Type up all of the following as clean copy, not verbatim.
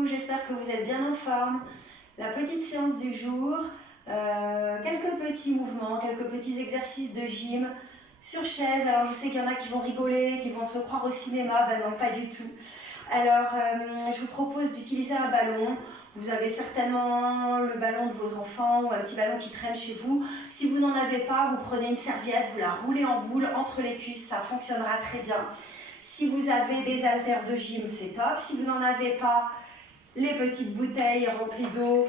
coucou, j'espère que vous êtes bien en forme. La petite séance du jour, quelques petits mouvements, quelques petits exercices de gym sur chaise. Alors je sais qu'il y en a qui vont rigoler, qui vont se croire au cinéma, ben non, pas du tout. Alors je vous propose d'utiliser un ballon. Vous avez certainement le ballon de vos enfants ou un petit ballon qui traîne chez vous. Si vous n'en avez pas, vous prenez une serviette, vous la roulez en boule entre les cuisses, ça fonctionnera très bien. Si vous avez des haltères de gym, c'est top. Si vous n'en avez pas, les petites bouteilles remplies d'eau,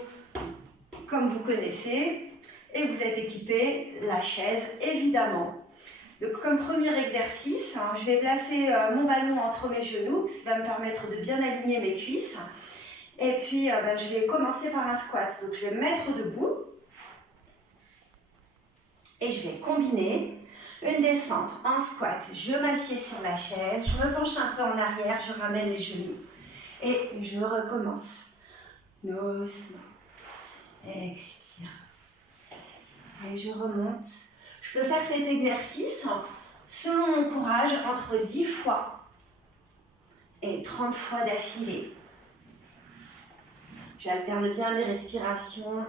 comme vous connaissez. Et vous êtes équipé, la chaise, évidemment. Donc, comme premier exercice, je vais placer mon ballon entre mes genoux, ce qui va me permettre de bien aligner mes cuisses. Et puis, je vais commencer par un squat. Donc, je vais me mettre debout. Et je vais combiner une descente, un squat. Je m'assieds sur la chaise, je me penche un peu en arrière, je ramène les genoux. Et je recommence. Doucement. Expire. Et je remonte. Je peux faire cet exercice selon mon courage entre 10 fois et 30 fois d'affilée. J'alterne bien mes respirations.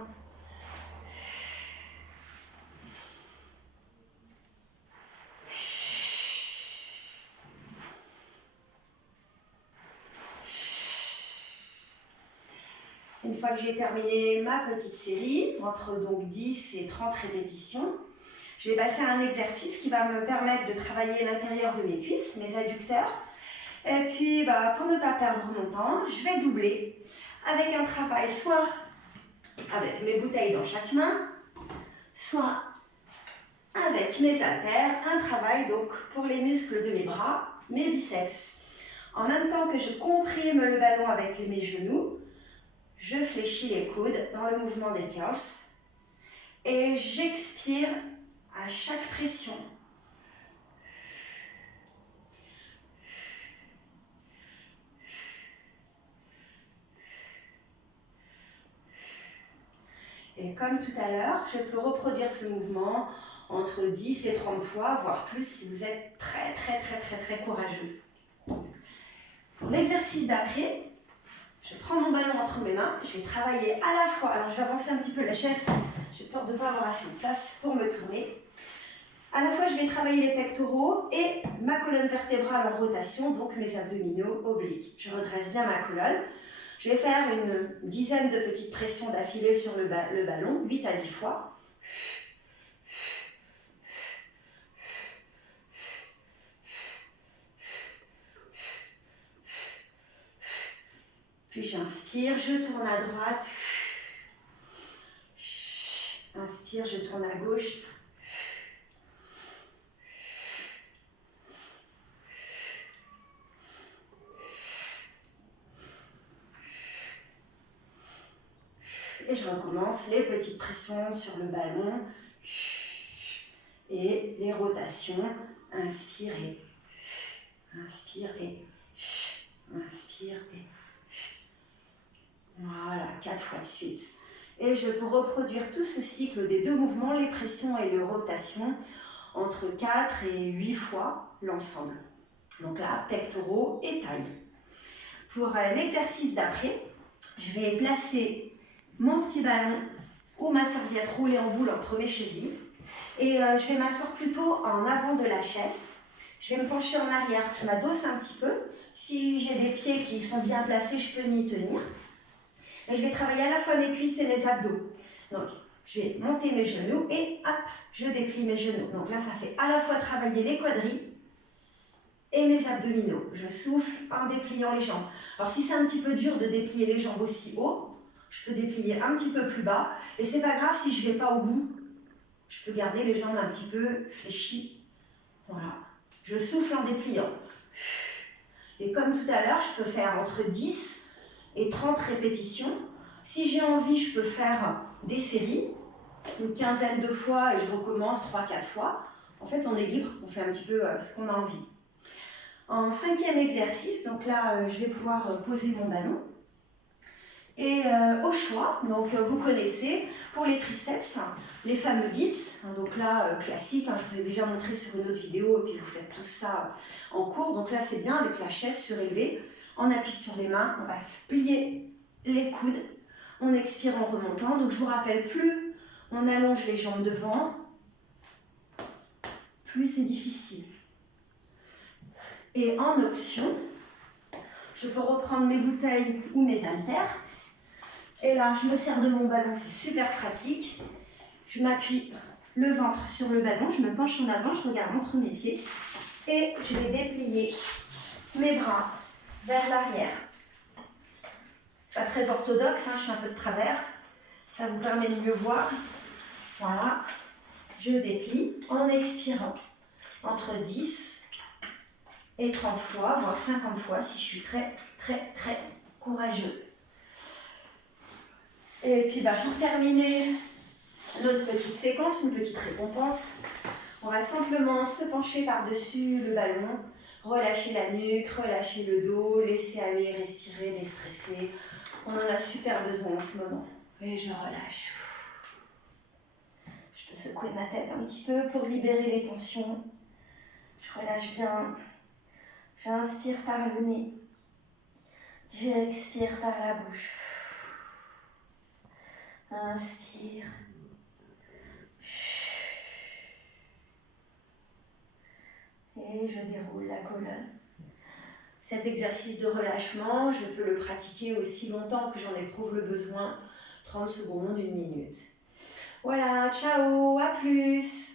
Une fois que j'ai terminé ma petite série, entre donc 10 et 30 répétitions, je vais passer à un exercice qui va me permettre de travailler l'intérieur de mes cuisses, mes adducteurs. Et puis, pour ne pas perdre mon temps, je vais doubler avec un travail soit avec mes bouteilles dans chaque main, soit avec mes haltères, un travail donc pour les muscles de mes bras, mes biceps. En même temps que je comprime le ballon avec mes genoux, je fléchis les coudes dans le mouvement des curls et j'expire à chaque pression. Et comme tout à l'heure, je peux reproduire ce mouvement entre 10 et 30 fois, voire plus si vous êtes très courageux. Pour l'exercice d'après, je prends mon ballon entre mes mains, je vais travailler à la fois, alors je vais avancer un petit peu la chaise, j'ai peur de ne pas avoir assez de place pour me tourner. À la fois, je vais travailler les pectoraux et ma colonne vertébrale en rotation, donc mes abdominaux obliques. Je redresse bien ma colonne. Je vais faire une dizaine de petites pressions d'affilée sur le ballon, 8 à 10 fois. Puis j'inspire, je tourne à droite. Inspire, je tourne à gauche. Et je recommence les petites pressions sur le ballon et les rotations. Inspirez, inspirez, inspirez. Voilà, 4 fois de suite. Et je peux reproduire tout ce cycle des deux mouvements, les pressions et les rotations, entre 4 et 8 fois l'ensemble. Donc là, pectoraux et taille. Pour l'exercice d'après, je vais placer mon petit ballon ou ma serviette roulée en boule entre mes chevilles et je vais m'asseoir plutôt en avant de la chaise. Je vais me pencher en arrière, je m'adosse un petit peu. Si j'ai des pieds qui sont bien placés, je peux m'y tenir. Et je vais travailler à la fois mes cuisses et mes abdos. Donc, je vais monter mes genoux et hop, je déplie mes genoux. Donc là, ça fait à la fois travailler les quadris et mes abdominaux. Je souffle en dépliant les jambes. Alors, si c'est un petit peu dur de déplier les jambes aussi haut, je peux déplier un petit peu plus bas. Et c'est pas grave si je vais pas au bout. Je peux garder les jambes un petit peu fléchies. Voilà. Je souffle en dépliant. Et comme tout à l'heure, je peux faire entre 10 et 30 répétitions. Si j'ai envie, je peux faire des séries, une quinzaine de fois et je recommence 3-4 fois. En fait, on est libre, on fait un petit peu ce qu'on a envie. En 5e exercice, donc là, je vais pouvoir poser mon ballon. Et au choix, donc vous connaissez, pour les triceps, les fameux dips, donc là, classique, je vous ai déjà montré sur une autre vidéo, et puis vous faites tout ça en cours, donc là c'est bien avec la chaise surélevée, on appuie sur les mains, on va plier les coudes. On expire en remontant. Donc je vous rappelle, plus on allonge les jambes devant, plus c'est difficile. Et en option, je peux reprendre mes bouteilles ou mes haltères. Et là, je me sers de mon ballon, c'est super pratique. Je m'appuie le ventre sur le ballon, je me penche en avant, je regarde entre mes pieds. Et je vais déplier mes bras vers l'arrière. C'est pas très orthodoxe, hein, je suis un peu de travers. Ça vous permet de mieux voir. Voilà. Je déplie en expirant entre 10 et 30 fois, voire 50 fois si je suis très, très, très courageux. Et puis pour terminer notre petite séquence, une petite récompense, on va simplement se pencher par-dessus le ballon, relâcher la nuque, relâcher le dos, laisser aller, respirer, déstresser. On en a super besoin en ce moment. Et je relâche. Je peux secouer ma tête un petit peu pour libérer les tensions. Je relâche bien. J'inspire par le nez. J'expire par la bouche. Inspire. Et je déroule la colonne. Cet exercice de relâchement, je peux le pratiquer aussi longtemps que j'en éprouve le besoin, 30 secondes, 1 minute. Voilà, ciao, à plus!